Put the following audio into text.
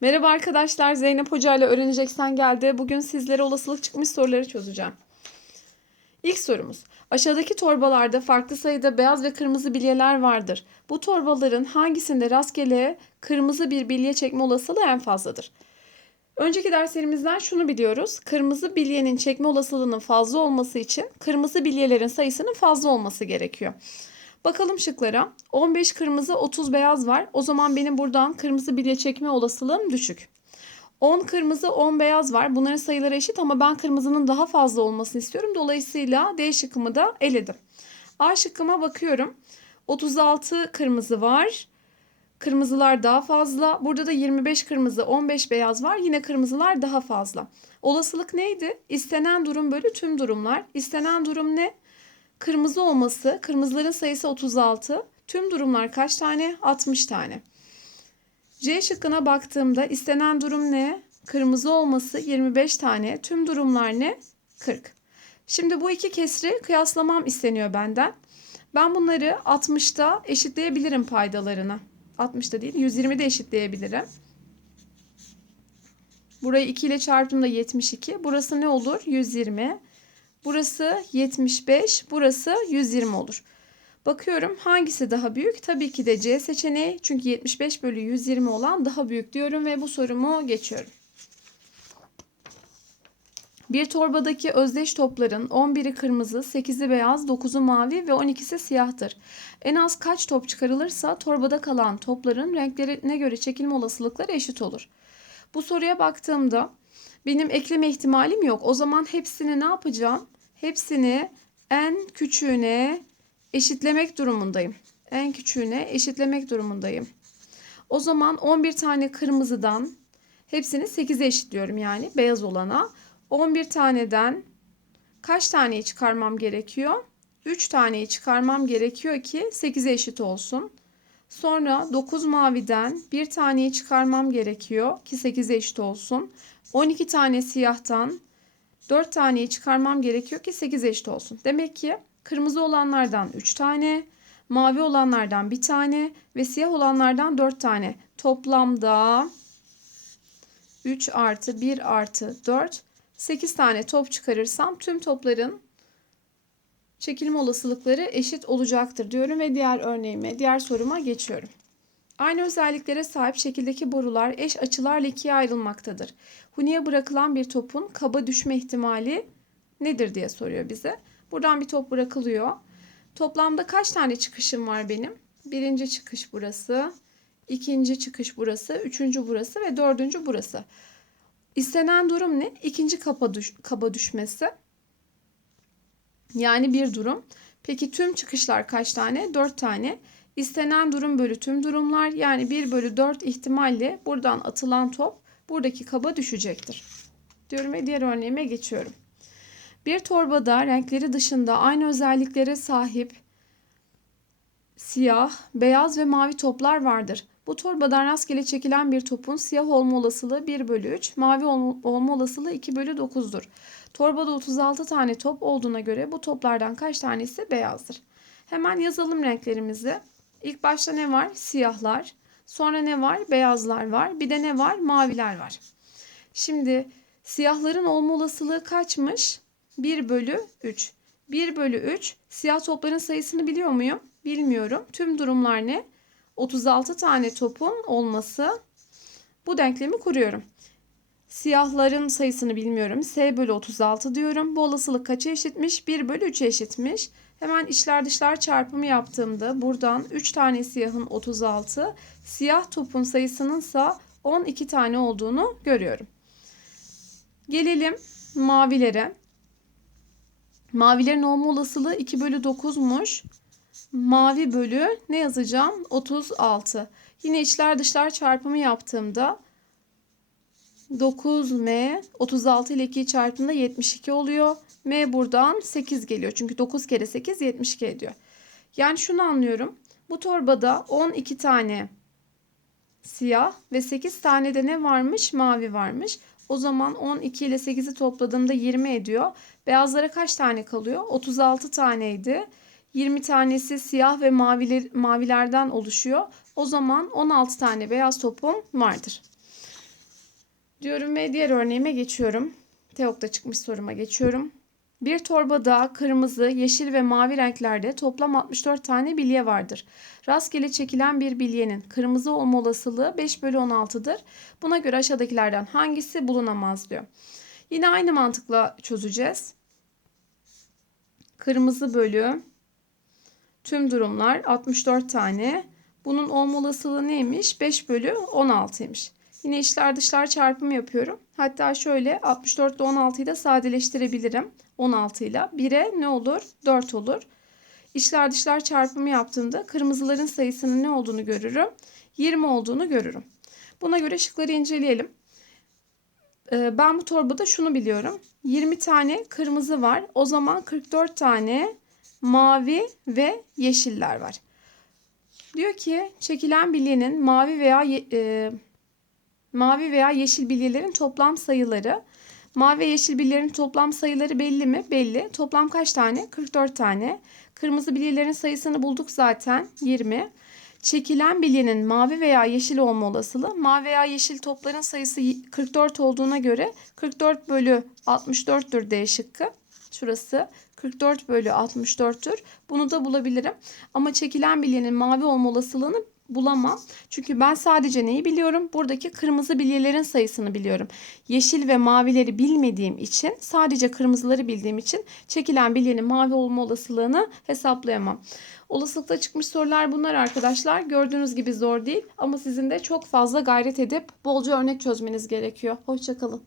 Merhaba arkadaşlar, Zeynep Hoca ile Öğreneceksen geldi. Bugün sizlere olasılık çıkmış soruları çözeceğim. İlk sorumuz. Aşağıdaki torbalarda farklı sayıda beyaz ve kırmızı bilyeler vardır. Bu torbaların hangisinde rastgele kırmızı bir bilye çekme olasılığı en fazladır? Önceki derslerimizden şunu biliyoruz. Kırmızı bilyenin çekme olasılığının fazla olması için kırmızı bilyelerin sayısının fazla olması gerekiyor. Bakalım şıklara. 15 kırmızı 30 beyaz var. O zaman benim buradan kırmızı bilye çekme olasılığım düşük. 10 kırmızı 10 beyaz var. Bunların sayıları eşit ama ben kırmızının daha fazla olmasını istiyorum. Dolayısıyla D şıkkımı da eledim. A şıkkıma bakıyorum. 36 kırmızı var. Kırmızılar daha fazla. Burada da 25 kırmızı 15 beyaz var. Yine kırmızılar daha fazla. Olasılık neydi? İstenen durum bölü tüm durumlar. İstenen durum ne? Kırmızı olması, kırmızıların sayısı 36. Tüm durumlar kaç tane? 60 tane. C şıkkına baktığımda istenen durum ne? Kırmızı olması 25 tane. Tüm durumlar ne? 40. Şimdi bu iki kesri kıyaslamam isteniyor benden. Ben bunları 60'ta eşitleyebilirim paydalarını. 60'ta değil 120'de eşitleyebilirim. Burayı 2 ile çarptığımda 72. Burası ne olur? 120. Burası 75, burası 120 olur. Bakıyorum hangisi daha büyük? Tabii ki de C seçeneği. Çünkü 75 bölü 120 olan daha büyük diyorum ve bu sorumu geçiyorum. Bir torbadaki özdeş topların 11'i kırmızı, 8'i beyaz, 9'u mavi ve 12'si siyahtır. En az kaç top çıkarılırsa torbada kalan topların renklerine göre çekilme olasılıkları eşit olur. Bu soruya baktığımda benim ekleme ihtimalim yok. O zaman hepsini ne yapacağım? Hepsini en küçüğüne eşitlemek durumundayım. En küçüğüne eşitlemek durumundayım. O zaman 11 tane kırmızıdan hepsini 8'e eşitliyorum yani beyaz olana. 11 taneden kaç taneyi çıkarmam gerekiyor? 3 taneyi çıkarmam gerekiyor ki 8'e eşit olsun. Sonra 9 maviden 1 taneyi çıkarmam gerekiyor ki 8'e eşit olsun. 12 tane siyahtan 4 taneyi çıkarmam gerekiyor ki 8 eşit olsun. Demek ki kırmızı olanlardan 3 tane, mavi olanlardan 1 tane ve siyah olanlardan 4 tane. Toplamda 3 artı 1 artı 4 8 tane top çıkarırsam tüm topların çekilme olasılıkları eşit olacaktır diyorum ve diğer örneğime, diğer soruma geçiyorum. Aynı özelliklere sahip şekildeki borular eş açılarla ikiye ayrılmaktadır. Huniye bırakılan bir topun kaba düşme ihtimali nedir diye soruyor bize. Buradan bir top bırakılıyor. Toplamda kaç tane çıkışım var benim? Birinci çıkış burası, ikinci çıkış burası, üçüncü burası ve dördüncü burası. İstenen durum ne? İkinci kaba, düş kaba düşmesi. Yani bir durum. Peki tüm çıkışlar kaç tane? Dört tane. İstenen durum bölü tüm durumlar yani 1 bölü 4 ihtimalle buradan atılan top buradaki kaba düşecektir. Diyorum ve diğer örneğime geçiyorum. Bir torbada renkleri dışında aynı özelliklere sahip siyah, beyaz ve mavi toplar vardır. Bu torbadan rastgele çekilen bir topun siyah olma olasılığı 1 bölü 3, mavi olma olasılığı 2 bölü 9'dur. Torbada 36 tane top olduğuna göre bu toplardan kaç tanesi beyazdır? Hemen yazalım renklerimizi. İlk başta ne var? Siyahlar. Sonra ne var? Beyazlar var. Bir de ne var? Maviler var. Şimdi siyahların olma olasılığı kaçmış? 1 bölü 3. 1 bölü 3. Siyah topların sayısını biliyor muyum? Bilmiyorum. Tüm durumlar ne? 36 tane topun olması. Bu denklemi kuruyorum. Siyahların sayısını bilmiyorum. S bölü 36 diyorum. Bu olasılık kaça eşitmiş? 1 bölü 3'e eşitmiş. Hemen içler dışlar çarpımı yaptığımda buradan 3 tane siyahın 36, siyah topun sayısının ise 12 tane olduğunu görüyorum. Gelelim mavilere. Mavilerin olma olasılığı 2 bölü 9'muş. Mavi bölü ne yazacağım? 36. Yine içler dışlar çarpımı yaptığımda 9M 36 ile 2'yi çarptığında 72 oluyor. M buradan 8 geliyor. Çünkü 9 kere 8 72 ediyor. Yani şunu anlıyorum. Bu torbada 12 tane siyah ve 8 tane de ne varmış? Mavi varmış. O zaman 12 ile 8'i topladığımda 20 ediyor. Beyazlara kaç tane kalıyor? 36 taneydi. 20 tanesi siyah ve maviler, mavilerden oluşuyor. O zaman 16 tane beyaz topum vardır. Diyorum ve diğer örneğime geçiyorum. Teok'ta çıkmış soruma geçiyorum. Bir torbada kırmızı, yeşil ve mavi renklerde toplam 64 tane bilye vardır. Rastgele çekilen bir bilyenin kırmızı olma olasılığı 5 bölü 16'dır. Buna göre aşağıdakilerden hangisi bulunamaz diyor. Yine aynı mantıkla çözeceğiz. Kırmızı bölü tüm durumlar 64 tane. Bunun olma olasılığı neymiş? 5 bölü 16'ymış. Yine içler dışlar çarpımı yapıyorum. Hatta şöyle 64 ile 16'yı da sadeleştirebilirim. 16 ile 1'e ne olur? 4 olur. İçler dışlar çarpımı yaptığımda kırmızıların sayısının ne olduğunu görürüm. 20 olduğunu görürüm. Buna göre şıkları inceleyelim. Ee, Ben bu torbada şunu biliyorum. 20 tane kırmızı var. O zaman 44 tane mavi ve yeşiller var. Diyor ki çekilen bilyenin mavi veya e, mavi veya yeşil bilyelerin toplam sayıları. Mavi ve yeşil bilyelerin toplam sayıları belli mi? Belli. Toplam kaç tane? 44 tane. Kırmızı bilyelerin sayısını bulduk zaten 20. Çekilen bilyenin mavi veya yeşil olma olasılığı. Mavi veya yeşil topların sayısı 44 olduğuna göre 44 bölü 64'tür D şıkkı. Şurası 44 bölü 64'tür. Bunu da bulabilirim. Ama çekilen bilyenin mavi olma olasılığını bulamam. Çünkü ben sadece neyi biliyorum? Buradaki kırmızı bilyelerin sayısını biliyorum. Yeşil ve mavileri bilmediğim için sadece kırmızıları bildiğim için çekilen bilyenin mavi olma olasılığını hesaplayamam. Olasılıkta çıkmış sorular bunlar arkadaşlar. Gördüğünüz gibi zor değil ama sizin de çok fazla gayret edip bolca örnek çözmeniz gerekiyor. Hoşçakalın.